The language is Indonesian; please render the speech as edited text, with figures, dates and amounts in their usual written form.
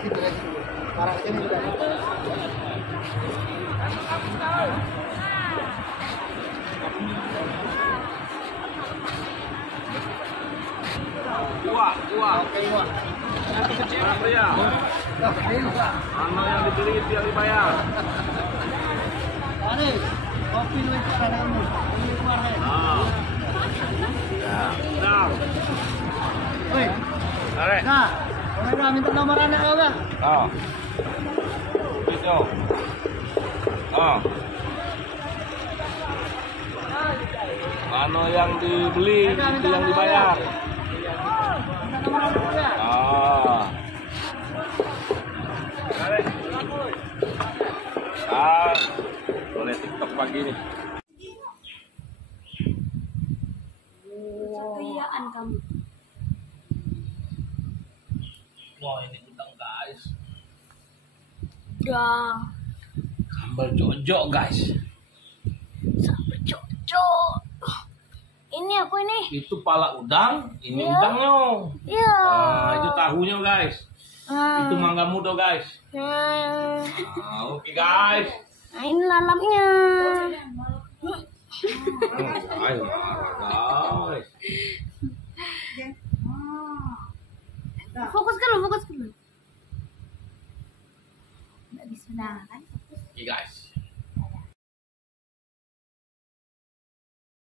Yang kecil ya. Mana yang dibeli itu yang dibayar. Kopi lu itu ada ini. Ini keluar deh. Nah. Woi. Tarik. Nah, udah minta nomor anak kau bang. Itu. Mana yang dibeli itu yang dibayar. Minta nomor anak kau ya. Boleh TikTok pagi nih. Kekayaan kamu. Wah, ini udang guys. Udah. Sambal jojok guys. Sampai cocok. Ini aku ini. Itu pala udang, ini Iya. udangnya. Iya. Itu tahunya guys. Itu mangga muda guys. Oke guys. Nah, ini lalapnya. Ayo guys. Fokus dulu, fokus dulu. Nggak bisa kan? Oke guys.